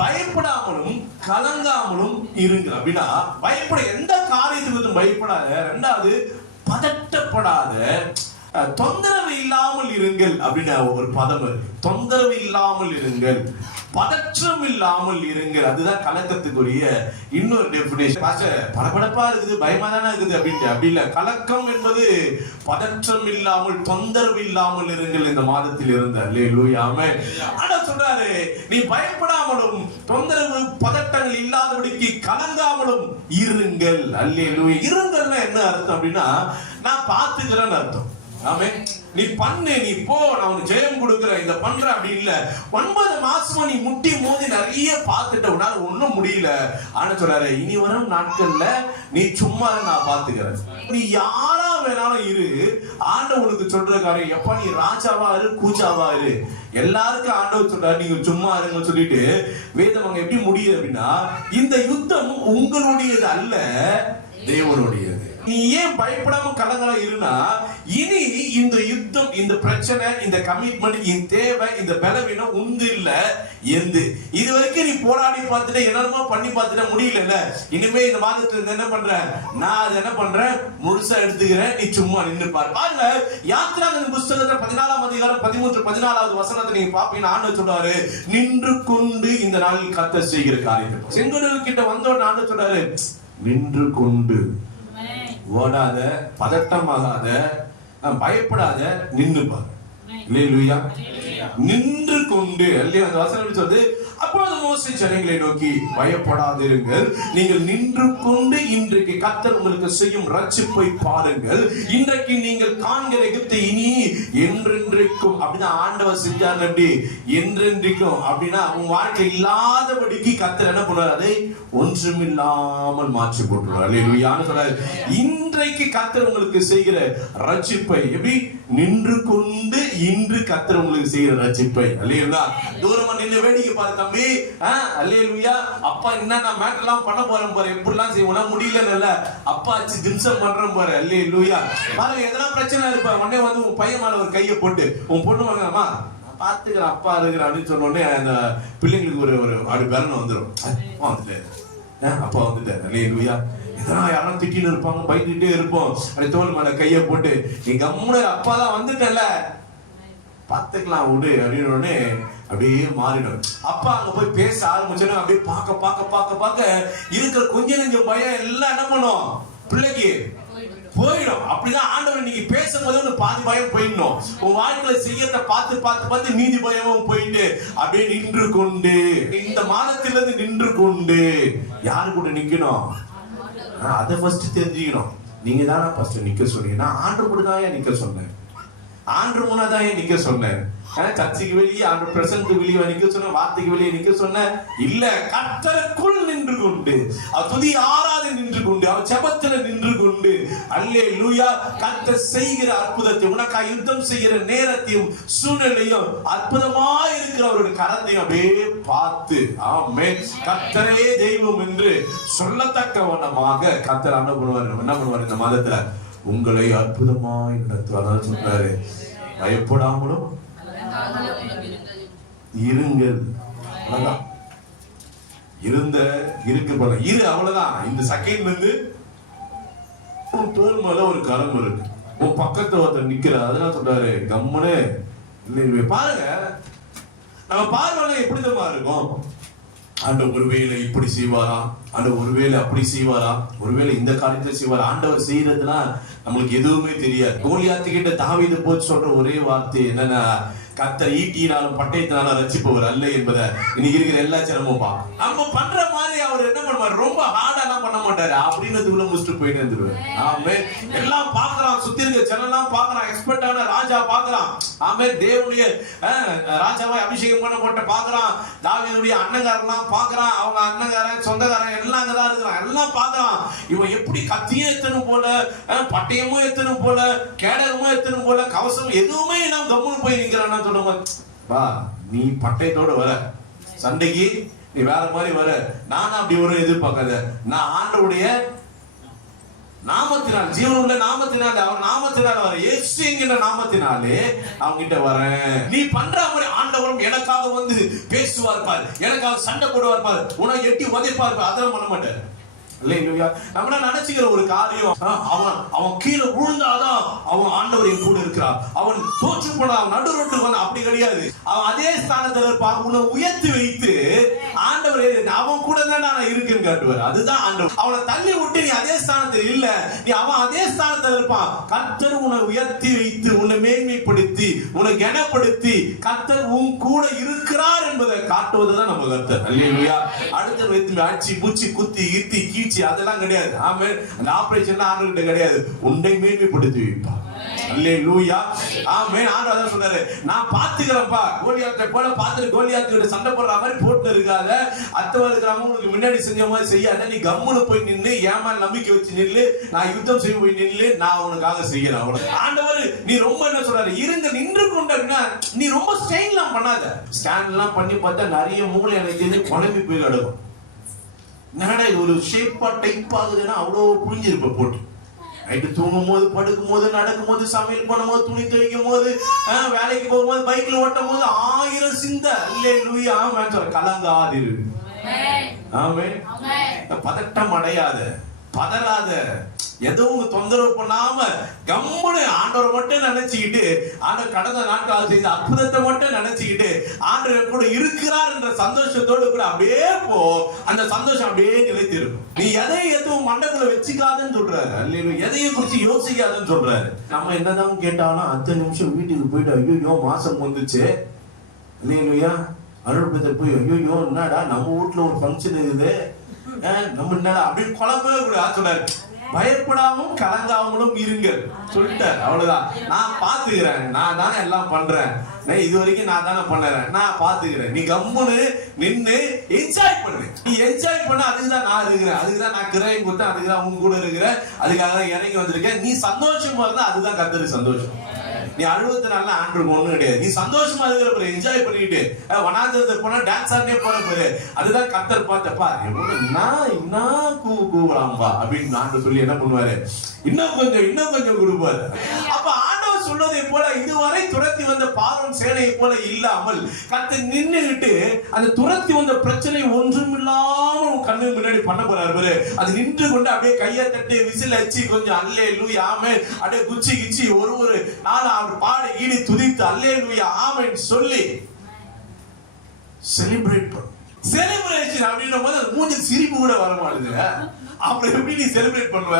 பயப்படாமலும் கலங்காமலும் இருங்க. அப்படின்னா பயப்பட, எந்த காரியத்துக்கு பயப்படாத. ரெண்டாவது, பதட்டப்படாத, தொந்தரவு இல்லாமல் இருங்கள் அப்படின்னு ஒரு பதம் இருக்கு. தொந்தரவு இல்லாமல் இருங்கள், பதற்றம் இல்லாமல் இருங்கள். அதுதான் கலக்கத்துக்குரிய இன்னொரு டெபினிஷன். படபடப்பா இருக்குது, பயமா தானே இருக்குது அப்படின்ட்டு. அப்படி இல்ல. கலக்கம் என்பது பதற்றம் இல்லாமல், தொந்தரவு இல்லாமல் இருங்கள். இந்த மாதத்தில் இருந்த அல்லேலூயா. ஆமென். ஆனா சொல்றாரு, நீ பயப்படாமலும் தொந்தரவு பதட்டங்கள் இல்லாதபடிக்கு கலங்காமலும் இருங்கள். அல்லேலூயா. இருங்கள்னா என்ன அர்த்தம் அப்படின்னா, நான் பார்த்துக்கிறேன்னு அர்த்தம். ஆமென். நீ பண்ணு, நீ போ, நான் உனக்கு ஜெயம் கொடுக்குறேன், இத பண்ற அப்படி இல்ல. 9 மாசமா நீ முட்டி மோதி நிறைய பார்த்துட்ட, உன்னால ஒண்ணும் முடியல. ஆனா சொல்றாரு, இனி வரும் நாட்கள்ல நீ சும்மா நான் பாத்துக்கிறேன். நீ யாரா வேணாலும் இரு. ஆண்டவனுக்கு சொல்ற காரியம், எப்ப நீ ராஜாவா இரு, கூஜாவா இரு. எல்லாருக்கும் ஆண்டவர் சொல்றாரு, நீங்க சும்மா இருங்க சொல்லிட்டு வேதம் அங்க எப்படி முடியுது அப்படின்னா, இந்த யுத்தம் உங்களுடையது அல்ல, தேவனுடையது. நீ ஏன் பயப்படாம கலங்கலா இருந்தா, இனி இந்த யுத்தம், இந்த பிரச்சனை, இந்த கமிட்மெண்ட், இந்த தேவை, இந்த பலவீனம் உந்து இல்ல, எந்து. இது வரைக்கும் நீ போராடி பார்த்துட்டு என்னமா பண்ணி பார்த்துட்ட, முடியல. இனிமே இந்த மாதத்துல என்ன பண்ற, நான் அதை என்ன பண்றேன், முழுசா எடுத்துக்கிறேன், நீ சும்மா நின்று பாரு. பாருங்க, யாத்திராகம புஸ்தகத்துல 14ஆம் அதிகாரம் 13, 14வது வசனத்தை நீங்க பாப்பீங்கன்னா, ஆண்டவர் சொல்றாரு, நின்று கொண்டு இந்த நாளில் கர்த்தர் செய்கிற காரியத்தை. செங்கடல் கிட்ட வந்தோட ஆண்டவர் சொல்றாரு, நின்று கொண்டு, ஓடாத, பதட்டமாகாத, பயப்படாத, நின்று பாரு. அல்லேலூயா. நின்று கொண்டு, அல்லேலூயா. அந்த வசனம் சொல்லுது, அப்பொழுது மோசே ஜனங்களை நோக்கி, பயப்படாதிருங்கள், நீங்கள் நின்று கொண்டு இன்றைக்கு கர்த்தர் உங்களுக்கு செய்யும் ரட்சிப்பை பாருங்கள். இன்றைக்கு நீங்கள் காண்கிற எகிப்தை இனி என்றென்றைக்கும், அப்படின்னா ஆண்டவர் செஞ்சார் அப்படி என்றென்றைக்கும், அப்படின்னா உங்க வாழ்க்கை இல்லாதபடிக்கு கர்த்தர் என்ன பண்ணுவார், அதை ஒன்றுமில்லாமல் மாற்றி போட்டுருவார். அல்லேலூயான்னு சொல்றாரு. இன்றைக்கு கர்த்தர் உங்களுக்கு செய்கிற ரட்சிப்பை எப்படி, நின்று கொண்டு இன்று கர்த்தர் உங்களுக்கு செய்கிற ரட்சிப்பை. அல்லேலூயா. தூரமா நின்று வேடிக்கை பாரு தம்பி. அல்லேலூயா. அப்பா என்ன நான் மேட்டர்லாம் பண்ண போறேன் பாரு, எப்படிலாம் செய்வோம்னா முடியல, அப்பா ஆச்சு திம்சம் பண்றேன் பாரு. அல்லேலூயா. பாருங்க, எதனா பிரச்சனை இருப்பா, உடனே வந்து உன் பையன் மேல ஒரு கையை போட்டு, உன் பொண்ணு வாங்கம்மா பாத்துக்கிறேன், அப்பா இருக்கிற அப்படின்னு சொன்ன உடனே அந்த பிள்ளைங்களுக்கு ஒரு அப்படி பலன் வந்துடும். வந்துட்டாரு, அப்பா வந்துட்டாரு. அல்லேலூயா. எதனா யாரும் திட்டின்னு இருப்பாங்க, பயந்துட்டே இருப்போம். அப்படி தோல் மேல கையை போட்டு, நீ கம்முனு, அப்பா தான் வந்துட்டல, பாத்துக்கலாம் விடு அப்படின்னு அப்படியே மாறிடும். அப்பா அங்க போய் பேச ஆரம்பிச்சோன்னா அப்படியே பார்க்க இருக்கிற கொஞ்ச நெஞ்ச பயம் எல்லாம் என்ன பண்ணும், பிள்ளைக்கு போயிடும். அப்படிதான் ஆண்டவர் இன்னைக்கு பேசும்போது பாதி பயம் போயிடணும். உன் வாழ்க்கையில செய்யறத பார்த்து நீதி பயமும் போயிட்டு அப்படியே நின்று கொண்டு, இந்த மாதத்திலிருந்து நின்று கொண்டு யாரு கூட நிக்கணும், அதை ஃபர்ஸ்ட் தெரிஞ்சுக்கணும். நீங்க தானே ஃபர்ஸ்ட் நிக்க சொன்னீங்க, நான் ஆண்டவர் கூட தான் நிக்க சொன்னேன், ஆண்டு முன்னதான் நிக்க சொன்னேன். சர்ச்சைக்கு வெளியே, ஆண்டு பிரசன்ட் வெளியே நிக்க சொன்ன, வார்த்தைக்கு வெளியே நிக்க சொன்ன இல்ல, கர்த்தருக்குள் நின்று கொண்டு, துதி ஆராதனை நின்று கொண்டு, அவர் ஜெபத்துல நின்று கொண்டு, அல்லேலூயா, கர்த்தர் செய்கிற அற்புதத்தை, உனக்கா யுத்தம் செய்கிற நேரத்தையும் சூழ்நிலையும் அற்புதமாய் இருக்கிற அவருடைய கரத்தையும் அப்படியே பார்த்து, ஆமென், கர்த்தரே தெய்வம் என்று சொல்லத்தக்க வண்ணமாக கர்த்தர் என்ன பண்ணுவார் இந்த மாதத்துல, உங்களை அற்புதமாய் நடத்துவார். சொல்றாரு, பயப்படாமலும் இருங்கள். அவ்வளவுதான். இரு, அவ்வளவுதான். இந்த செகண்ட் வந்து உன் தோல் மேல ஒரு கரம் இருக்கு, உன் பக்கத்துல ஒருத்தர் நிக்கிற, அதெல்லாம் சொல்றாரு கம்முனு பாருங்க. நம்ம பார்வையில எப்படிதமா இருக்கும், ஆண்டவர் ஒருவேளை இப்படி செய்வாரா, ஆண்டவர் ஒருவேளை அப்படி செய்வாரா, ஒருவேளை இந்த காரியத்தை செய்வாரா. ஆண்டவர் செய்யறதுனா நம்மளுக்கு எதுவுமே தெரியாது. கோலியாத்து கிட்ட தாவீது போச்சு சொல்ற ஒரே வார்த்தை என்னன்னா, கர்த்தர் ஈட்டினாலும் பட்டயத்தினாலும் ரட்சிப்பவர் அல்ல என்பதை இன்னைக்கு இருக்கிற எல்லா ஜனமும் பார்க்கும். நம்ம பண்ற மாதிரி அவர் என்ன பண்ணுவார், ரொம்ப ஹார்டாலாம் பண்ண மாட்டாரு, அப்படின்னதுக்குள்ள முடிச்சுட்டு போயிட்டு இருந்துருவாரு. ஆமே, எல்லாம் பாக்குறான், சுத்தி இருக்க ஜனெல்லாம் பாக்குறான், எக்ஸ்பர்ட்டான ராஜா பாக்குறான். ஆமே, தேவனுடைய ராஜாவை அபிஷேகம் பண்ண போட்ட பாக்குறான், தாவீதுடைய அண்ணங்காரெல்லாம் பாக்குறான், அவங்க அண்ணங்காரன் சொந்தக்காரன் எல்லாம் அங்கதான் இருக்கிறான், எல்லாம் பாக்குறான். இவன் எப்படி கத்தியும் எத்தனும் போல, பட்டயமும் எத்தனும் போல, கேடகமும் எத்தனும் போல, கவசம் எதுவுமே நாம் கம்முன்னு போய் நிக்கிறான். சொல்லுங்க, நீ பட்டயத்தோட வர சண்டைக்கு, நீ வேற மாதிரி வர, நானும் அப்படி ஒரு எதிர்பார்க்காத, நான் ஆண்டவுடைய நாமத்தினால், ஜீவனுள்ள நாமத்தினாலே, அவர் நாமத்தினால் வர, இயேசு என்கிற நாமத்தினாலே அவங்க கிட்ட வரேன். நீ பண்ற மாதிரி ஆண்டவரும் எனக்காக வந்து பேசுவார் பாரு, எனக்காக சண்டை போடுவார் பாரு, உனக்கு எட்டி உதைப்பார் பாரு, அதெல்லாம் பண்ண மாட்டாரு. நம்ம நினைச்சுக்கிற ஒரு காரியம், அவன் கீழே விழுந்தாதான் அவன் ஆண்டவர் என் கூட இருக்கிறார், அவன் தோற்று போனா நடு ரோட்டு வந்து, அப்படி கிடையாது. அவன் அதே ஸ்தானத்தில் இருப்பான். உன்னை உயர்த்தி வைத்து ஆண்டவர் அவன் கூட தான் நான் இருக்குன்னு காட்டுவார். அதுதான் ஆண்டவர். அவனை தள்ளி விட்டு நீ அதே ஸ்தானத்தில் இல்ல, நீ அவன் அதே ஸ்தானத்தில் இருப்பான். கர்த்தர் உன்னை உயர்த்தி வைத்து உன்னை மேன்மைப்படுத்தி உன்னை கனப்படுத்தி கர்த்தர் உன் கூட இருக்கிறார் என்பதை காட்டுவதுதான் நம்ம கர்த்தர். அல்லேலூயா. அடுத்த வைத்து ஆட்சி பூச்சி குத்தி ஈத்தி கீச்சி அதெல்லாம் கிடையாது. ஆமென். அந்த ஆபரேஷன் ஆண்டவர்கிட்ட கிடையாது. உன்னை மேன்மைப்படுத்தி வைப்பா. அல்லேலூயா. ஆமென். ஆண்டவர் சொன்னாரு, நான் பாத்துக்கிறேன்ப்பா. கோலியாத்தை போல பாத்துட்டு கோலியாத்துக்கிட்ட சண்டை போடுற மாதிரி போட்டு இருக்காத, அத்தவ இருக்கிறாங்க உனக்கு முன்னாடி செஞ்ச மாதிரி செய்யாத, நீ கம்முன்னு போய் நின்று ஏமா நம்பிக்கை வச்சு நில்லு, நான் யுத்தம் செய்ய போய் நில்லு, நான் உனக்காக செய்யறேன். ஆண்டவர் நீ ரொம்ப என்ன சொல்றாரு, இருங்க நின்று கொண்டா, நீ ரொம்ப ஸ்டைன்லாம் பண்ணாத. ஸ்டாண்ட் எல்லாம் பண்ணி பார்த்தா நிறைய மூளை எனக்கு தெரிஞ்சு குழம்பி போய் கிடக்கும். என்னடா இது ஒரு ஷேப்பா டைப் ஆகுதுன்னா அவ்வளோ புரிஞ்சிருப்ப போட்டு. நைட்டு தூங்கும் போது, படுக்கும் போது, நடக்கும் போது, சமையல் பண்ணும் போது, துணி துவைக்கும் போது, வேலைக்கு போகும்போது, பைக்ல ஓட்டும் போது 1000 சிந்த. அல்லேலூயா. கலங்காதிரு. ஆமென். பதட்டம் அடையாத, பதறாத, எதுவும் தொந்தரவு பண்ணாம கம்முனு ஆண்டவர் மட்டும் நினைச்சுக்கிட்டு, ஆண்டவர் கடந்த நாட்கள் செய்த அற்புதத்தை மட்டும் நினைச்சுக்கிட்டு ஆண்டவர் கூட இருக்கிறார் என்ற சந்தோஷத்தோடு கூட அப்படியே போ. அந்த சந்தோஷம் அப்படியே நிலைத்து இருக்கும். நீ எதையும் எதுவும் மண்டக்குள்ள வச்சுக்காதுன்னு சொல்றாரு. அல்ல எதையும் குறிச்சு யோசிக்காதுன்னு சொல்றாரு. நம்ம என்னதான் கேட்டாலும் 10 நிமிஷம் வீட்டுக்கு போயிட்டு ஐயோ மாசம் வந்துச்சு இல்லையா, அருள்பத்தை போய் ஐயோ என்னடா நம்ம வீட்டுல ஒரு ஃபங்க்ஷன் இருக்குது, நம்ம என்னடா அப்படின்னு குழம்பவே கூட சொன்னாரு. பயப்படாமலும் கலங்காமலும் இருங்க சொல்லிட்டார். அவ்வளவுதான். நான் பாத்துக்கிறேன், நான் தானே எல்லாம் பண்றேன், இது வரைக்கும் நான் தானே பண்ணுறேன், நான் பாத்துக்கிறேன். நீ கம்முன்னு நின்று என்ஜாய் பண்ணு. நீ என்ஜாய் பண்ண, அதுக்குதான் நான் இருக்கிறேன், அதுக்குதான் நான் கிரையம் கொடுத்தேன், அதுக்குதான் உங்க கூட இருக்கிறேன், அதுக்காக இறங்கி வந்திருக்கேன். நீ சந்தோஷமா இருந்தா அதுதான் கர்த்தருக்கு சந்தோஷம். நீ அழுவத்தினால ஆண்டவருக்கு ஒண்ணும் கிடையாது. நீ சந்தோஷமா இருக்கிற என்ஜாய் பண்ணிட்டு வனாந்தரத்துக்கு போனா டான்ஸ் ஆடினே போற போது அதுதான் கர்த்தர் பார்த்தப்பா என்ன கூறாம்பா அப்படின்னு ஆண்டவர் சொல்லி என்ன பண்ணுவாரு, இன்னும் கொஞ்சம் கொடுப்பாரு. அப்ப ஆண்டவர் சொன்னதை போல இதுவரை துரத்தி வந்த பார்வோன் சேனையை போல இல்லாமல் கர்த்தர் நின்னுகிட்டு அந்த துரத்தி வந்த பிரச்சனை ஒன்றுமில்லாம கண்ணு முன்னாடி பண்ண போறாரு. அது நின்று கொண்டு அப்படியே கையை தட்டி விசில் அடிச்சு கொஞ்சம் அல்லேலூயா ஆமென் அப்படியே குச்சி கிச்சி ஒரு நாள் அவர் பாடி ஈடி துதித்து அல்லேலூயா ஆமென் சொல்லி செலிப்ரேட் பண்ணு. செலிப்ரேஷன் அப்படின்னும் போது மூஞ்சி சிரிப்பு கூட வர மாட்டேங்குது. அப்புறம் எப்படி நீ செலிப்ரேட் பண்ணுவ?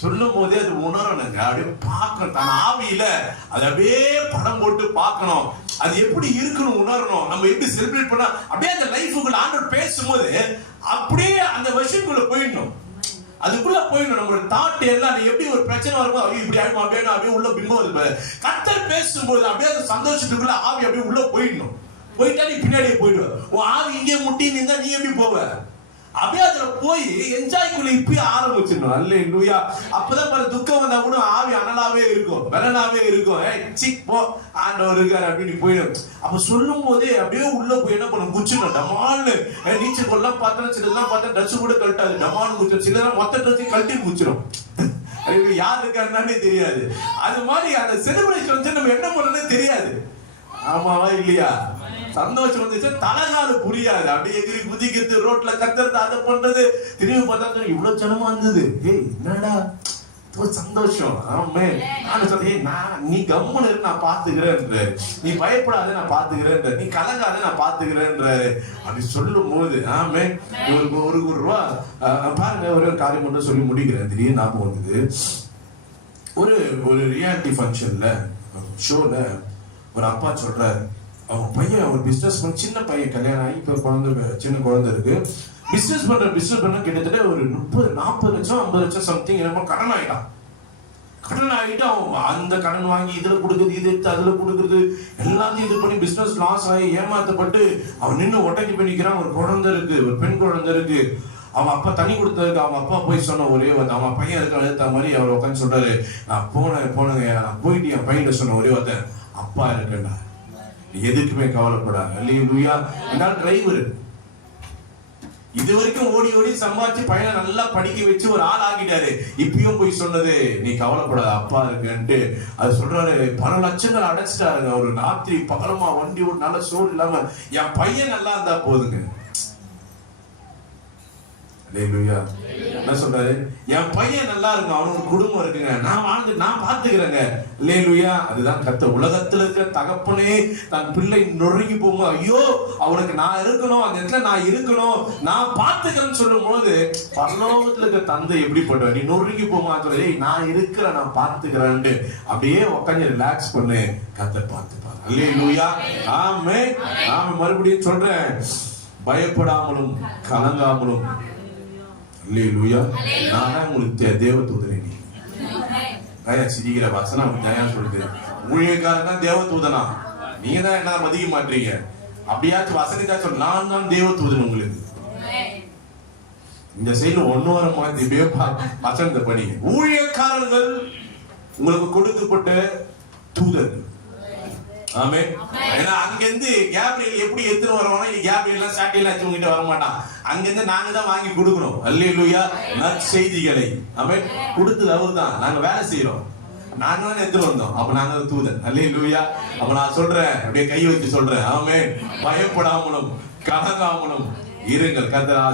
சொல்லும் போதே அது உணரணுங்க. அப்படியே பார்க்கணும், தன் ஆவியில அதை அப்படியே படம் போட்டு பார்க்கணும். அது எப்படி இருக்குன்னு உணரணும். நம்ம எப்படி செலிப்ரேட் பண்ணா அப்படியே அந்த லைஃபுக்குள்ள ஆண்டவர் பேசும்போது அப்படியே அந்த வருஷத்துக்குள்ள போயிடணும், அதுக்குள்ள போயிடணும். நம்மளோட தாட் எல்லாம் நீ எப்படி ஒரு பிரச்சனை வரும்போது இப்படி ஆயிடும் அப்படியே உள்ள பிம்பம் இருப்பாரு. கர்த்தர் பேசும்போது அப்படியே அந்த சந்தோஷத்துக்குள்ள ஆவி அப்படியே உள்ள போயிடணும். போயிட்டா நீ பின்னாடியே போயிடுவ. உன் ஆவி இங்கே முட்டி நின்றா நீ எப்படி போவ? அப்படியே அதுல போய் என்ஜாய்க்குள்ள இப்பயே ஆரம்பிச்சிடணும். அல்லேலூயா. அப்பதான் பாரு துக்கம் வந்தா கூட ஆவி அனலாவே இருக்கும், வெலனாவே இருக்கும். போ ஆண்டவர் இருக்காரு அப்படின்னு போயிடும். அப்ப சொல்லும் போதே அப்படியே உள்ள போய் என்ன பண்ணும், குச்சிடும் டமால்னு. நீச்சல் கொள்ளலாம் பார்த்தா சிலதெல்லாம் பார்த்தா ட்ரெஸ் கூட கழட்டாது, டமால்னு குச்சிடும். சிலதான் மொத்த ட்ரெஸ்ஸையும் கழட்டி குச்சிடும். யார் இருக்காருன்னே தெரியாது. அது மாதிரி அந்த செலிப்ரேஷன் வந்து நம்ம என்ன பண்ணணும்னே தெரியாது. ஆமாவா இல்லையா? சந்தோஷம் வந்துச்சு தலகால புரியாது. அப்படியே எகிரி குதிக்கிறது, ரோட்ல கத்துறது, அதை பண்றது. திரும்பி பார்த்தா இவ்வளவு ஜனமா இருந்தது. என்னடா சந்தோஷம். நான் சொல்றேன், நீ கம்முன்னு நான் பாத்துக்கிறேன், நீ பயப்படாத நான் பாத்துக்கிறேன், நீ கலங்காத நான் பாத்துக்கிறேன் அப்படி சொல்லும் போது ஆமே ஒரு ரூபா பாருங்க. ஒரு காரியம் மட்டும் சொல்லி முடிக்கிறேன். திடீர்னு ஞாபகம் வந்தது. ஒரு ரியாலிட்டி ஃபங்க்ஷன்ல ஷோல ஒரு அப்பா சொல்றாரு, அவங்க பையன் ஒரு பிசினஸ் பண்ண, சின்ன பையன், கல்யாணம் ஆகி இப்போ சின்ன குழந்தை இருக்கு. பிசினஸ் பண்ண கிட்டத்தட்ட ஒரு 30-40 லட்சம் 50 லட்சம் சம்திங் என்னமோ கடன் ஆயிட்டான். கடன் ஆகிட்டு அவன் அந்த கடன் வாங்கி இதுல கொடுக்குறது, இது எடுத்து அதுல கொடுக்குறது, எல்லாத்தையும் இது பண்ணி பிசினஸ் லாஸ் ஆகி ஏமாத்தப்பட்டு அவன் நின்று ஒட்டஞ்சி பண்ணிக்கிறான். ஒரு குழந்தை இருக்கு, ஒரு பெண் குழந்தை இருக்கு. அவன் அப்பா தனி கொடுத்ததுக்கு அவங்க அப்பா போய் சொன்ன ஒரே அவன் பையன் இருக்க அழுத்த மாதிரி அவர் உட்காந்து சொல்றாரு, நான் போனேங்க, நான் போயிட்டு என் பையன் சொன்ன ஒரே ஒருத்தன், அப்பா இருக்கேன்டா, எதுக்குமே கவலைப்படாது. அல்லேலூயா. என்னால் டிரைவர் இது வரைக்கும் ஓடி ஓடி சம்பாதிச்சு பையனை நல்லா படிக்க வச்சு ஒரு ஆள் ஆகிட்டாரு. இப்பயும் போய் சொன்னது, நீ கவலைப்படாத அப்பா இருக்குன்ட்டு அது சொல்றாரு. பல லட்சங்கள் அடைச்சிட்டாருங்க. ஒரு ராத்திரி பகலமா வண்டி ஒரு நல்ல சோறு இல்லாம என் பையன் நல்லா இருந்தா போதுங்க. என்ன சொல்றாரு? என் பையன் நல்லா இருக்கும், அவனுக்கு குடும்பம் இருக்குங்க, நான் பாத்துக்கிறேங்க. அல்லேலூயா. அதுதான் கர்த்தர். உலகத்துல இருக்கிற தகப்பனே தன் பிள்ளை நொறுங்கி போகும்போது, ஐயோ அவனுக்கு நான் இருக்கணும், அந்த இடத்துல நான் இருக்கணும், நான் பாத்துக்கிறேன்னு சொல்லும் போது பரலோகத்துல இருக்கிற தந்தை எப்படிப்பட்ட, நீ நொறுங்கி போமா சொல்லி, நான் இருக்கிறேன், நான் பாத்துக்கிறேன்ட்டு அப்படியே உட்காந்து ரிலாக்ஸ் பண்ணு, கர்த்தர் பார்த்துப்பாரு. அல்லேலூயா. ஆமென். ஆமென். மறுபடியும் சொல்றேன், பயப்படாமலும் கலங்காமலும். அல்லேலூயா. நானே உங்களுக்கு தேவதூதனே. நீ சிரிக்கிற வசனம் தயா சொல்லுது. ஊழியக்காரன் தான் தேவதூதனா? நீங்க தான் என்ன மதிக்க மாட்டீங்க. அப்படியாச்சும் வசனத்தா சொல்ல, நான் தான் தேவதூதன் உங்களுக்கு. இந்த சைடுல ஒன்னு வர மாதிரி வசனத்தை படிங்க. ஊழியக்காரர்கள் உங்களுக்கு கொடுக்கப்பட்ட தூதர்கள். ஆமென். ஏன்னா அங்கிருந்து கேப்ரியல் எப்படி எடுத்து வருவானோ, கேப்ரியல் சாட்டியெல்லாம் வச்சு உங்ககிட்ட வர மாட்டான். அங்கிருந்து நாங்க தான் வாங்கி கொடுக்கணும். அல்லேலூயா. நற்செய்திகளை ஆமென் கொடுத்தது அவர் தான். நாங்க வேலை செய்யறோம், நாங்க தான் எடுத்து வந்தோம். அப்ப நாங்க தூதன். அல்லேலூயா. அப்ப நான் சொல்றேன், அப்படியே கை வச்சு சொல்றேன், ஆமென். பயப்படாமலும் கலங்காமலும் இருங்கள். கர்த்தர்